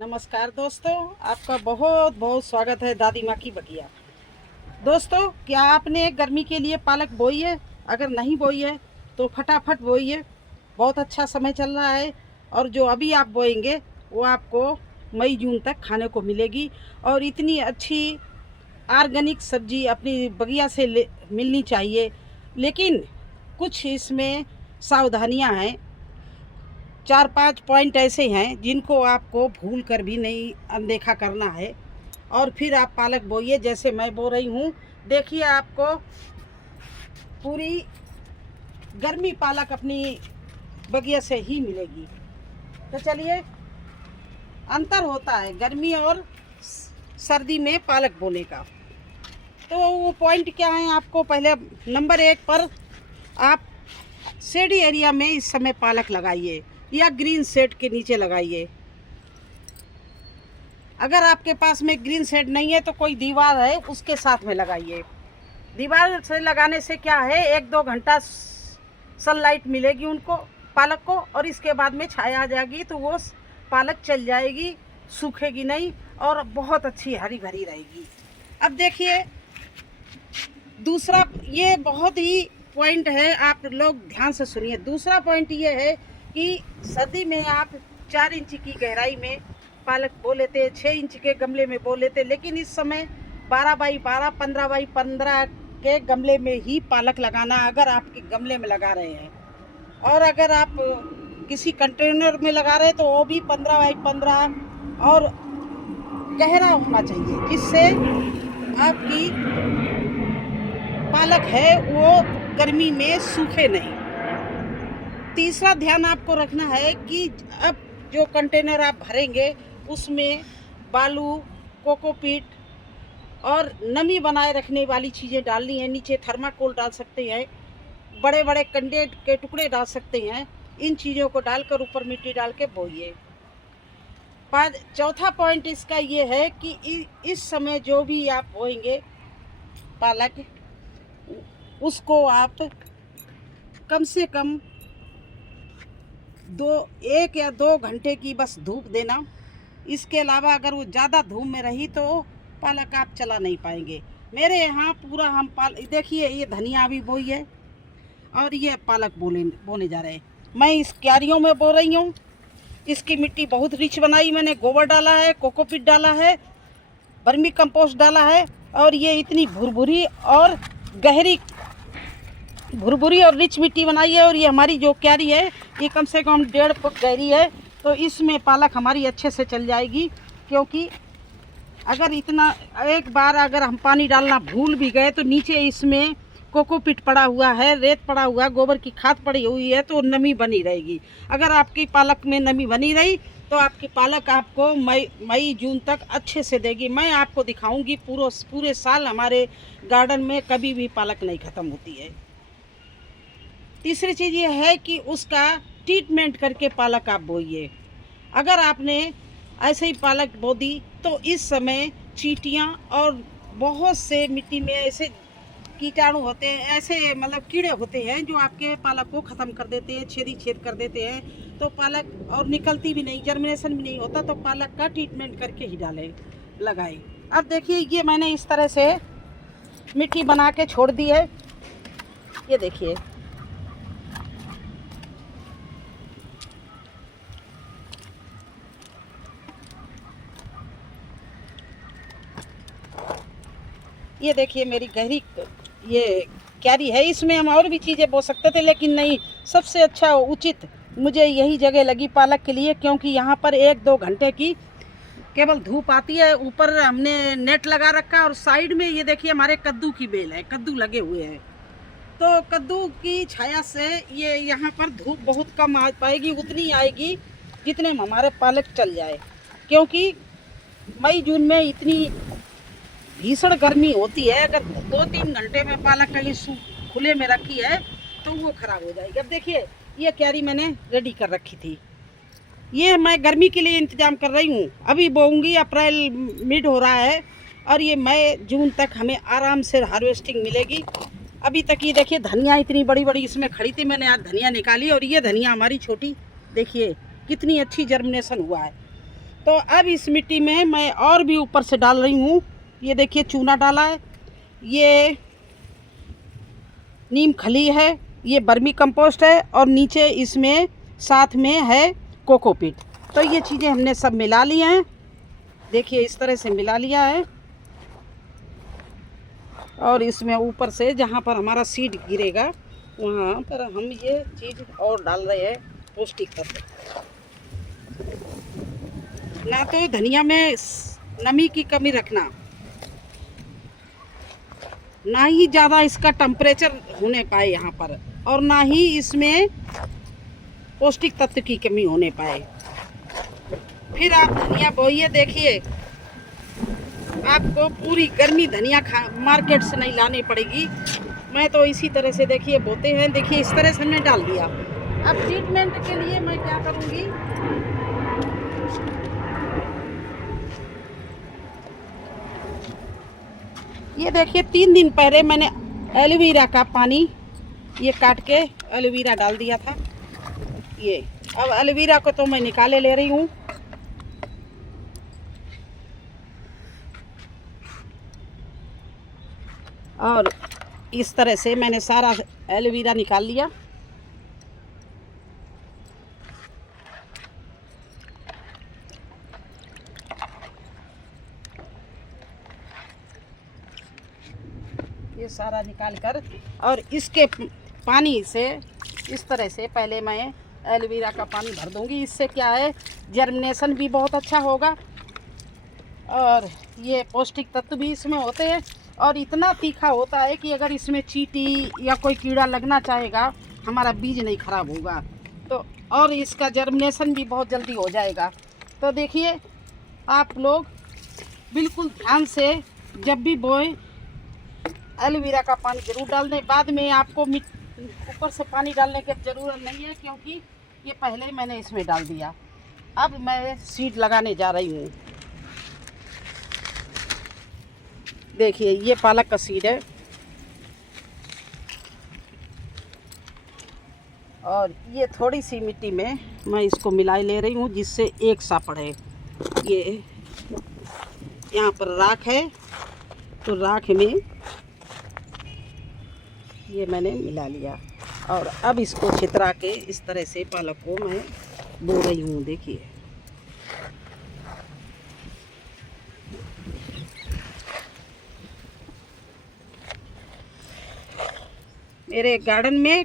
नमस्कार दोस्तों, आपका बहुत बहुत स्वागत है दादी माँ की बगिया। दोस्तों, क्या आपने गर्मी के लिए पालक बोई है? अगर नहीं बोई है तो फटाफट बोइए। बहुत अच्छा समय चल रहा है और जो अभी आप बोएंगे वो आपको मई जून तक खाने को मिलेगी। और इतनी अच्छी ऑर्गेनिक सब्जी अपनी बगिया से मिलनी चाहिए, लेकिन कुछ इसमें सावधानियां हैं। 4-5 पॉइंट ऐसे हैं जिनको आपको भूल कर भी नहीं अनदेखा करना है और फिर आप पालक बोइए जैसे मैं बो रही हूँ। देखिए, आपको पूरी गर्मी पालक अपनी बगिया से ही मिलेगी। तो चलिए, अंतर होता है गर्मी और सर्दी में पालक बोने का। तो वो पॉइंट क्या है, आपको पहले नंबर 1 पर आप शेडी एरिया में इस समय पालक लगाइए या ग्रीन शेड के नीचे लगाइए। अगर आपके पास में ग्रीन शेड नहीं है तो कोई दीवार है उसके साथ में लगाइए। दीवार से लगाने से क्या है, 1-2 घंटा सनलाइट मिलेगी उनको, पालक को, और इसके बाद में छाया आ जाएगी तो वो पालक चल जाएगी, सूखेगी नहीं और बहुत अच्छी हरी भरी रहेगी। अब देखिए, दूसरा ये बहुत ही पॉइंट है, आप लोग ध्यान से सुनिए। दूसरा पॉइंट ये है कि सर्दी में आप 4 इंच की गहराई में पालक बो लेते, 6 इंच के गमले में बो लेते, लेकिन इस समय 12 बाई 12, 15 बाई 15 के गमले में ही पालक लगाना अगर आपके गमले में लगा रहे हैं। और अगर आप किसी कंटेनर में लगा रहे हैं तो वो भी 15 बाई 15 और गहरा होना चाहिए, जिससे आपकी पालक है वो गर्मी में सूखे नहीं। तीसरा ध्यान आपको रखना है कि अब जो कंटेनर आप भरेंगे उसमें बालू, कोकोपीट और नमी बनाए रखने वाली चीज़ें डालनी है। नीचे थर्माकोल डाल सकते हैं, बड़े बड़े कंडे के टुकड़े डाल सकते हैं। इन चीज़ों को डालकर ऊपर मिट्टी डाल के बोइए। चौथा पॉइंट इसका ये है कि इस समय जो भी आप बोएंगे पालक, उसको आप कम से कम 1 या 2 घंटे की बस धूप देना। इसके अलावा अगर वो ज़्यादा धूप में रही तो पालक आप चला नहीं पाएंगे। मेरे यहाँ पूरा हम देखिए, ये धनिया भी बोई है और ये पालक बोने जा रहे हैं। मैं इस क्यारियों में बो रही हूँ। इसकी मिट्टी बहुत रिच बनाई मैंने, गोबर डाला है, कोकोपीट डाला है, वर्मी कंपोस्ट डाला है और ये इतनी भुरभुरी और गहरी भुरभुरी और रिच मिट्टी बनाई है। और ये हमारी जो क्यारी है ये कम से कम 1.5 फुट गहरी है, तो इसमें पालक हमारी अच्छे से चल जाएगी। क्योंकि अगर इतना एक बार अगर हम पानी डालना भूल भी गए तो नीचे इसमें कोकोपीट पड़ा हुआ है, रेत पड़ा हुआ, गोबर की खाद पड़ी हुई है, तो नमी बनी रहेगी। अगर आपकी पालक में नमी बनी रही तो आपकी पालक आपको मई जून तक अच्छे से देगी। मैं आपको दिखाऊंगी, पूरे साल हमारे गार्डन में कभी भी पालक नहीं ख़त्म होती है। तीसरी चीज़ ये है कि उसका ट्रीटमेंट करके पालक आप बोइए। अगर आपने ऐसे ही पालक बो दी तो इस समय चींटियाँ और बहुत से मिट्टी में ऐसे कीटाणु होते हैं, ऐसे मतलब कीड़े होते हैं जो आपके पालक को ख़त्म कर देते हैं, छेद कर देते हैं। तो पालक और निकलती भी नहीं, जर्मिनेशन भी नहीं होता। तो पालक का ट्रीटमेंट करके ही लगाए। अब देखिए, ये मैंने इस तरह से मिट्टी बना के छोड़ दी है। ये देखिए, ये देखिए मेरी गहरी ये क्यारी है। इसमें हम और भी चीज़ें बो सकते थे, लेकिन नहीं, सबसे अच्छा उचित मुझे यही जगह लगी पालक के लिए। क्योंकि यहाँ पर 1-2 घंटे की केवल धूप आती है। ऊपर हमने नेट लगा रखा और साइड में ये देखिए हमारे कद्दू की बेल है, कद्दू लगे हुए हैं। तो कद्दू की छाया से ये यहाँ पर धूप बहुत कम आ पाएगी, उतनी आएगी जितने में हमारे पालक चल जाए। क्योंकि मई जून में इतनी भीषण गर्मी होती है, अगर 2-3 घंटे में पालक कहीं खुले में रखी है तो वो खराब हो जाएगी। अब देखिए, ये क्यारी मैंने रेडी कर रखी थी, ये मैं गर्मी के लिए इंतज़ाम कर रही हूँ। अभी बोऊंगी, अप्रैल मिड हो रहा है और ये मई जून तक हमें आराम से हार्वेस्टिंग मिलेगी। अभी तक ये देखिए धनिया इतनी बड़ी बड़ी इसमें खड़ी थी, मैंने आज धनिया निकाली और ये धनिया हमारी छोटी देखिए कितनी अच्छी जर्मिनेशन हुआ है। तो अब इस मिट्टी में मैं और भी ऊपर से डाल रही हूँ। ये देखिए चूना डाला है, ये नीम खली है, ये बर्मी कंपोस्ट है और नीचे इसमें साथ में है कोकोपीट। तो ये चीज़ें हमने सब मिला ली हैं। देखिए इस तरह से मिला लिया है और इसमें ऊपर से जहाँ पर हमारा सीड गिरेगा वहाँ पर हम ये चीज़ और डाल रहे हैं पौष्टिक तत्व। ना तो धनिया में नमी की कमी रखना, ना ही ज़्यादा इसका टेम्परेचर होने पाए यहाँ पर, और ना ही इसमें पौष्टिक तत्व की कमी होने पाए। फिर आप धनिया बोइए। देखिए आपको पूरी गर्मी धनिया मार्केट से नहीं लानी पड़ेगी। मैं तो इसी तरह से देखिए बोते हैं। देखिए इस तरह से हमने डाल दिया। अब ट्रीटमेंट के लिए मैं क्या करूँगी, ये देखिए 3 दिन पहले मैंने एलोवेरा का पानी ये काट के एलोवेरा डाल दिया था। ये अब एलोवेरा को तो मैं निकाले ले रही हूँ। और इस तरह से मैंने सारा एलोवेरा निकाल लिया। ये सारा निकाल कर और इसके पानी से इस तरह से पहले मैं एलोवेरा का पानी भर दूंगी। इससे क्या है, जर्मिनेशन भी बहुत अच्छा होगा और ये पौष्टिक तत्व भी इसमें होते हैं। और इतना तीखा होता है कि अगर इसमें चींटी या कोई कीड़ा लगना चाहेगा हमारा बीज नहीं खराब होगा। तो और इसका जर्मिनेशन भी बहुत जल्दी हो जाएगा। तो देखिए आप लोग बिल्कुल ध्यान से जब भी बोए एलोवेरा का पानी ज़रूर डाल दें। बाद में आपको ऊपर से पानी डालने की ज़रूरत नहीं है, क्योंकि ये पहले मैंने इसमें डाल दिया। अब मैं सीड लगाने जा रही हूँ। देखिए ये पालक का सीड है और ये थोड़ी सी मिट्टी में मैं इसको मिलाए ले रही हूँ जिससे एक सा पड़े। ये यहाँ पर राख है तो राख में ये मैंने मिला लिया और अब इसको छितरा के इस तरह से पालक को मैं बो रही हूँ। देखिए मेरे गार्डन में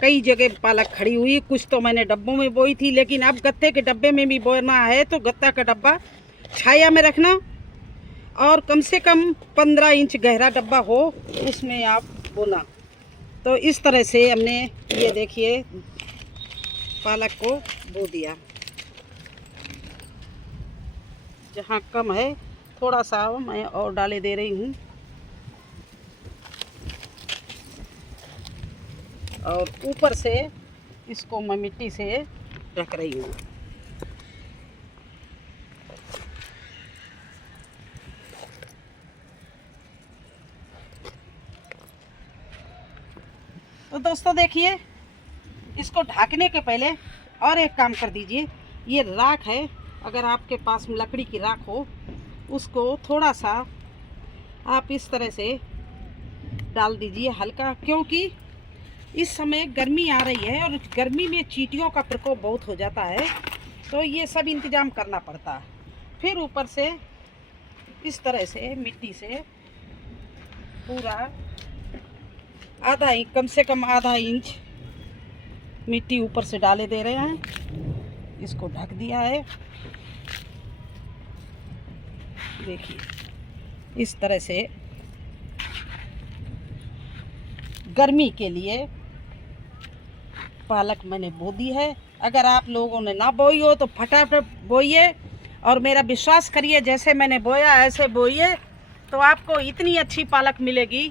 कई जगह पालक खड़ी हुई। कुछ तो मैंने डब्बों में बोई थी, लेकिन अब गत्ते के डब्बे में भी बोना है तो गत्ता का डब्बा छाया में रखना और कम से कम 15 इंच गहरा डब्बा हो, उसमें आप बोना। तो इस तरह से हमने ये देखिए पालक को बो दिया। जहाँ कम है थोड़ा सा मैं और डाले दे रही हूँ और ऊपर से इसको मैं मिट्टी से ढक रही हूँ। तो दोस्तों देखिए इसको ढकने के पहले और एक काम कर दीजिए। ये राख है, अगर आपके पास लकड़ी की राख हो उसको थोड़ा सा आप इस तरह से डाल दीजिए हल्का, क्योंकि इस समय गर्मी आ रही है और गर्मी में चींटियों का प्रकोप बहुत हो जाता है। तो ये सब इंतज़ाम करना पड़ता है। फिर ऊपर से इस तरह से मिट्टी से पूरा आधा इंच, कम से कम आधा इंच मिट्टी ऊपर से डाले दे रहे हैं। इसको ढक दिया है। देखिए इस तरह से गर्मी के लिए पालक मैंने बो दी है। अगर आप लोगों ने ना बोई हो तो फटाफट बोइए और मेरा विश्वास करिए, जैसे मैंने बोया ऐसे बोइए तो आपको इतनी अच्छी पालक मिलेगी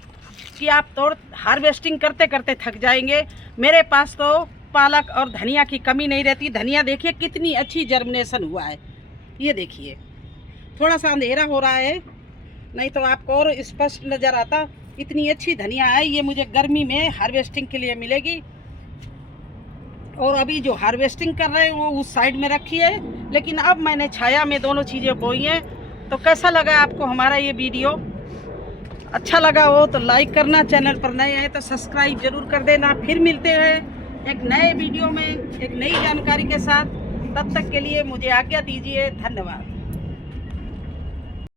कि आप तो हार्वेस्टिंग करते करते थक जाएंगे। मेरे पास तो पालक और धनिया की कमी नहीं रहती। धनिया देखिए कितनी अच्छी जर्मिनेशन हुआ है। ये देखिए थोड़ा सा अंधेरा हो रहा है, नहीं तो आपको और स्पष्ट नज़र आता। इतनी अच्छी धनिया है, ये मुझे गर्मी में हार्वेस्टिंग के लिए मिलेगी। और अभी जो हार्वेस्टिंग कर रहे हैं वो उस साइड में रखी है लेकिन अब मैंने छाया में दोनों चीज़ें बोई हैं। तो कैसा लगा आपको हमारा ये वीडियो? अच्छा लगा हो तो लाइक करना, चैनल पर नए हैं तो सब्सक्राइब जरूर कर देना। फिर मिलते हैं एक नए वीडियो में एक नई जानकारी के साथ। तब तक के लिए मुझे आज्ञा दीजिए। धन्यवाद।